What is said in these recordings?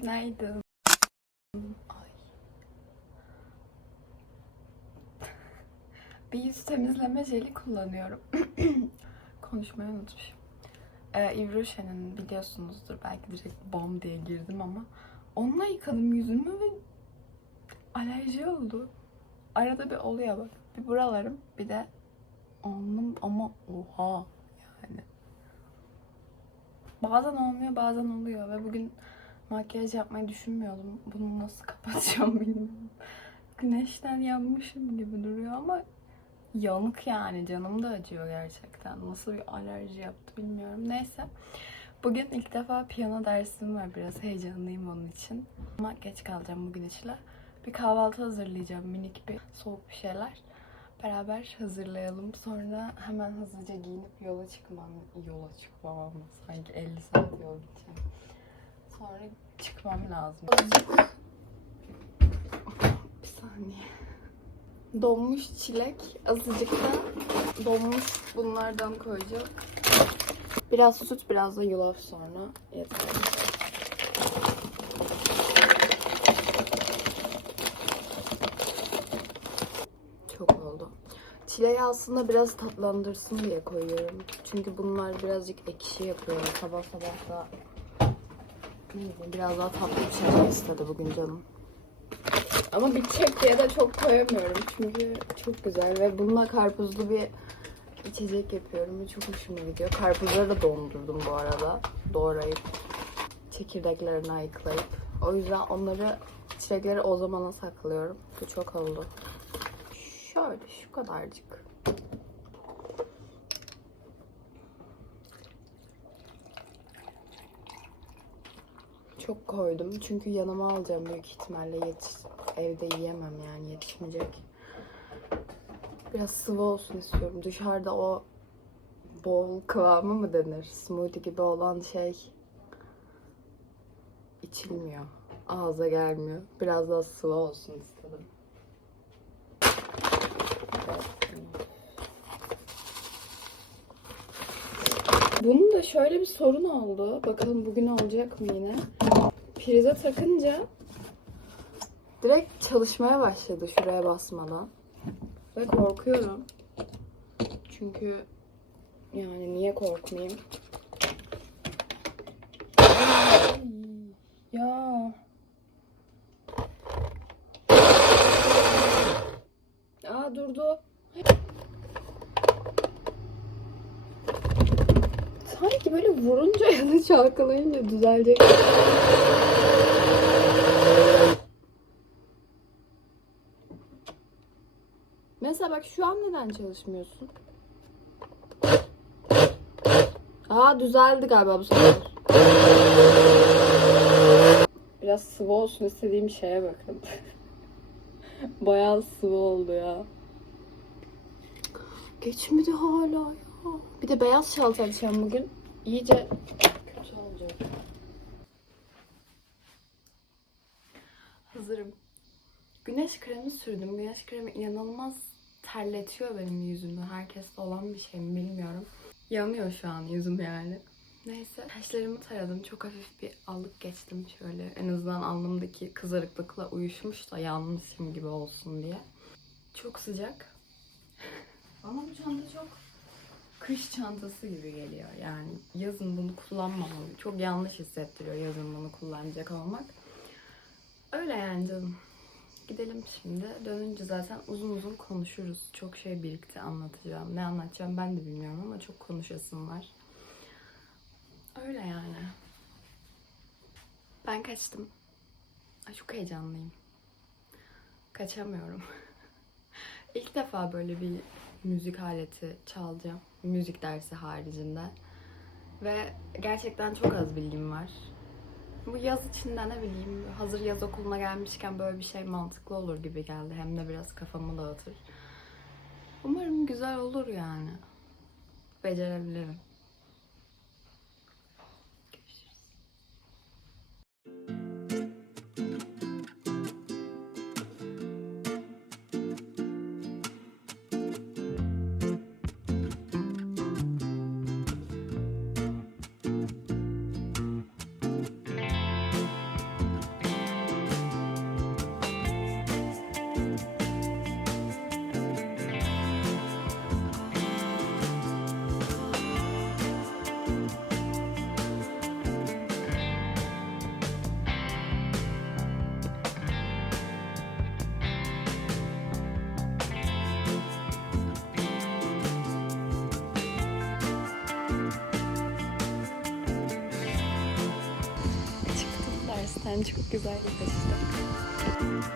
Günaydın. Ay. Bir yüz temizleme jeli kullanıyorum. Konuşmayı unutmuşum. Ee, Yves biliyorsunuzdur belki direkt bam diye girdim ama onunla yıkadım yüzümü ve alerji oldu. Arada bir oluyor bak. Bir buralarım bir de alnım ama oha yani. Bazen olmuyor bazen oluyor ve bugün makyaj yapmayı düşünmüyordum. Bunu nasıl kapatacağım bilmiyorum. Güneşten yanmışım gibi duruyor ama yanık yani. Canım da acıyor gerçekten. Nasıl bir alerji yaptı bilmiyorum. Neyse. Bugün ilk defa piyano dersim var. Biraz heyecanlıyım onun için. Ama geç kalacağım bugün işle. Bir kahvaltı hazırlayacağım. Minik bir soğuk bir şeyler. Beraber hazırlayalım. Sonra hemen hızlıca giyinip yola çıkmam. Yola çıkmam sanki 50 saat yol gideceğim. Sonra çıkmam lazım. Bir saniye. Donmuş çilek. Azıcık da donmuş bunlardan koyacağım. Biraz süt, biraz da yulaf sonra yeter. Çok oldu. Çileği aslında biraz tatlandırsın diye koyuyorum. Çünkü bunlar birazcık ekşi yapıyor. Sabah sabah da biraz daha tatlı bir şeyler istedi bugün canım. Ama bitecek diye de çok koyamıyorum. Çünkü çok güzel ve bununla karpuzlu bir içecek yapıyorum ve çok hoşuma gidiyor. Karpuzları da dondurdum bu arada. Doğrayıp çekirdeklerini ayıklayıp. O yüzden onları çilekleri o zamana saklıyorum. Bu çok oldu. Şöyle şu kadarcık. Çok koydum çünkü yanıma alacağım büyük ihtimalle yetiş evde yiyemem yani yetişmeyecek. Biraz sıvı olsun istiyorum. Dışarıda o bol kıvamı mı denir? Smoothie gibi olan şey içilmiyor. Ağza gelmiyor. Biraz daha sıvı olsun istedim. Bunun da şöyle bir sorun oldu. Bakalım bugün olacak mı yine? Prize takınca direkt çalışmaya başladı şuraya basmadan. Ve korkuyorum. Çünkü yani niye korkmayayım? Ay, ya. Aa durdu. Sanki böyle vurunca ya da çalkalayınca düzelecek. Mesela bak şu an neden çalışmıyorsun? Aa düzeldi galiba bu sefer. Biraz sıvı olsun istediğim şeye bakın. Bayağı sıvı oldu ya. Geçmedi hala ya. Bir de beyaz şal takacağım bugün. İyice kötü olacak. Hazırım. Güneş kremi sürdüm. Güneş kremi inanılmaz terletiyor benim yüzümü. Herkeste olan bir şey mi bilmiyorum. Yanıyor şu an yüzüm yani. Neyse kaşlarımı taradım. Çok hafif bir allık geçtim şöyle. En azından alnımdaki kızarıklıkla uyuşmuş da yanmışım gibi olsun diye. Çok sıcak. Ama bu çanta çok kış çantası gibi geliyor. Yani yazın bunu kullanmamalı. Çok yanlış hissettiriyor yazın bunu kullanacak olmak. Öyle yani canım. Gidelim şimdi. Dönünce zaten uzun uzun konuşuruz. Çok şey birlikte anlatacağım. Ne anlatacağım ben de bilmiyorum ama çok konuşasım var. Öyle yani. Ben kaçtım. Ay çok heyecanlıyım. Kaçamıyorum. İlk defa böyle bir müzik aleti çalacağım. Müzik dersi haricinde. Ve gerçekten çok az bilgim var. Bu yaz içinde ne bileyim hazır yaz okuluna gelmişken böyle bir şey mantıklı olur gibi geldi. Hem de biraz kafamı dağıtır. Umarım güzel olur yani. Becerebilirim. Sen çok güzel yakıştı. Kahvaltı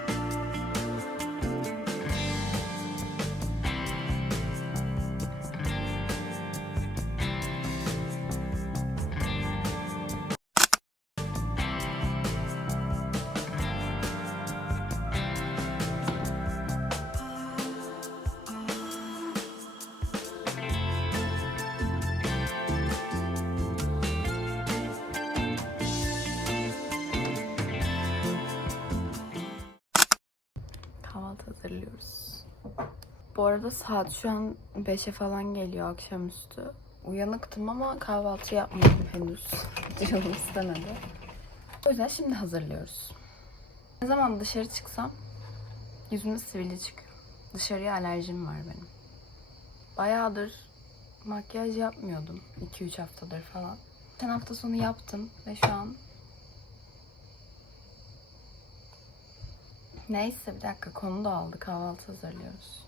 hazırlıyoruz. Bu arada saat şu an 5'e falan geliyor akşamüstü. Uyanıktım ama kahvaltı yapmadım henüz. Canım istemedi. O yüzden şimdi hazırlıyoruz. Ne zaman dışarı çıksam yüzümde sivilce çıkıyor. Dışarıya alerjim var benim. Bayağıdır makyaj yapmıyordum. 2-3 haftadır falan. Geçen hafta sonu yaptım ve şu an Neyse bir dakika konu da aldı. Kahvaltı hazırlıyoruz.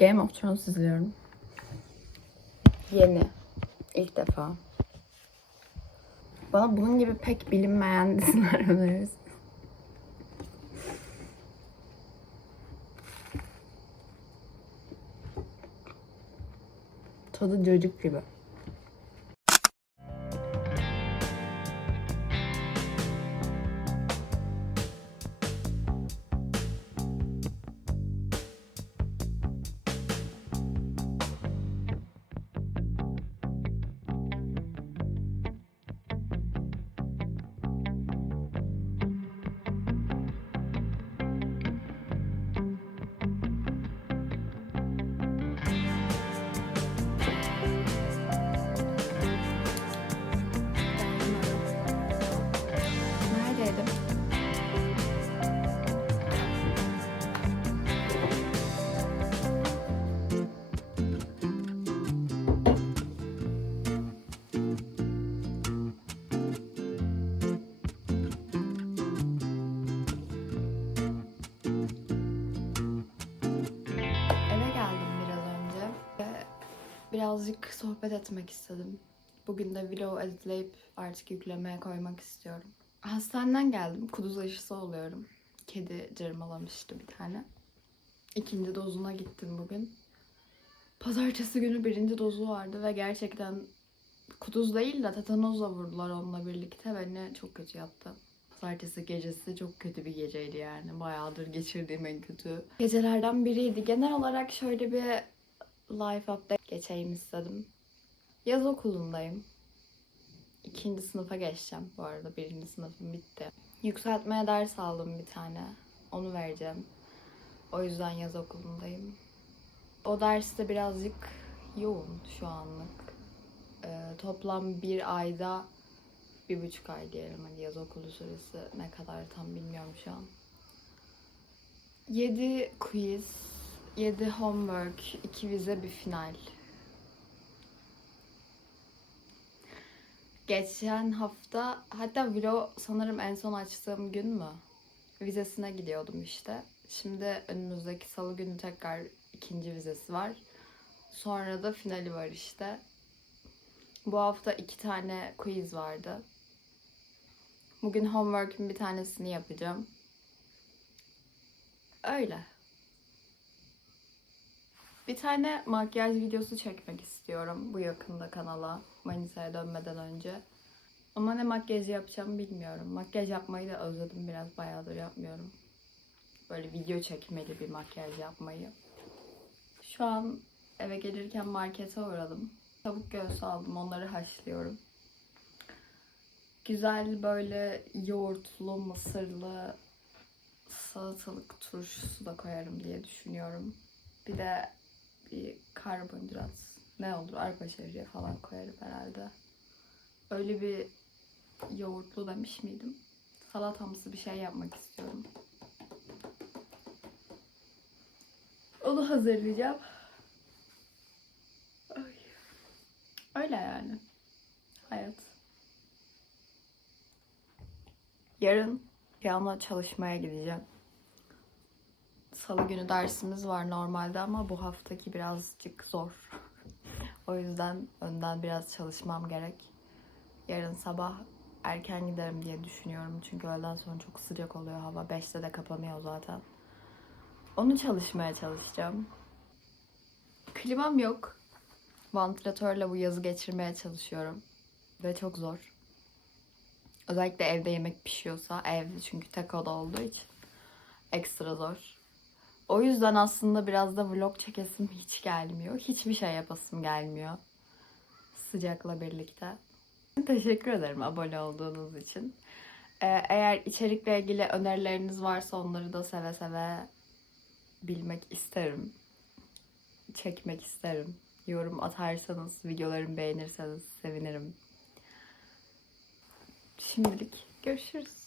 Game of Thrones izliyorum. Yeni. İlk defa. Bana bunun gibi pek bilinmeyen diziler önerirsin. Tadı çocuk gibi. Birazcık sohbet etmek istedim. Bugün de vlog editleyip artık yüklemeye koymak istiyorum. Hastaneden geldim. Kuduz aşısı oluyorum. Kedi cırmalamıştı bir tane. İkinci dozuna gittim bugün. Pazartesi günü birinci dozu vardı ve gerçekten kuduz değil de tetanozla vurdular onunla birlikte. Beni çok kötü yaptı. Pazartesi gecesi çok kötü bir geceydi yani. Bayağıdır geçirdiğim en kötü gecelerden biriydi. Genel olarak şöyle bir life update geçeyim istedim. Yaz okulundayım. İkinci sınıfa geçeceğim bu arada. Birinci sınıfım bitti. Yükseltmeye ders aldım bir tane. Onu vereceğim. O yüzden yaz okulundayım. O derste birazcık yoğun şu anlık. Ee, toplam bir ayda bir buçuk ay diyelim. Hadi yaz okulu süresi ne kadar tam bilmiyorum şu an. 7 quiz, 7 homework, 2 vize, bir final. Geçen hafta hatta vlog sanırım en son açtığım gün mü? Vizesine gidiyordum işte. Şimdi önümüzdeki salı günü tekrar ikinci vizesi var. Sonra da finali var işte. Bu hafta iki tane quiz vardı. Bugün homework'ün bir tanesini yapacağım. Öyle. Bir tane makyaj videosu çekmek istiyorum bu yakında kanala. Manisa'ya dönmeden önce. Ama ne makyaj yapacağım bilmiyorum. Makyaj yapmayı da özledim biraz. Bayağıdır yapmıyorum. Böyle video çekmeli bir makyaj yapmayı. Şu an eve gelirken markete uğradım. Tavuk göğsü aldım. Onları haşlıyorum. Güzel böyle yoğurtlu, mısırlı salatalık turşusu da koyarım diye düşünüyorum. Bir de bir karbonhidrat ne olur arpa şehriye falan koyarım herhalde. Öyle bir yoğurtlu demiş miydim? Salatamsı bir şey yapmak istiyorum. Onu hazırlayacağım. Ay. Öyle yani. Hayat. Yarın piyano çalışmaya gideceğim. Salı günü dersimiz var normalde ama bu haftaki birazcık zor. o yüzden önden biraz çalışmam gerek. Yarın sabah erken giderim diye düşünüyorum. Çünkü öğleden sonra çok sıcak oluyor hava. 5'te de kapanıyor zaten. Onu çalışmaya çalışacağım. Klimam yok. Vantilatörle bu yazı geçirmeye çalışıyorum. Ve çok zor. Özellikle evde yemek pişiyorsa evde çünkü tek oda olduğu için ekstra zor. O yüzden aslında biraz da vlog çekesim hiç gelmiyor. Hiçbir şey yapasım gelmiyor. Sıcakla birlikte. Teşekkür ederim abone olduğunuz için. Ee, eğer içerikle ilgili önerileriniz varsa onları da seve seve bilmek isterim. Çekmek isterim. Yorum atarsanız, videolarımı beğenirseniz sevinirim. Şimdilik görüşürüz.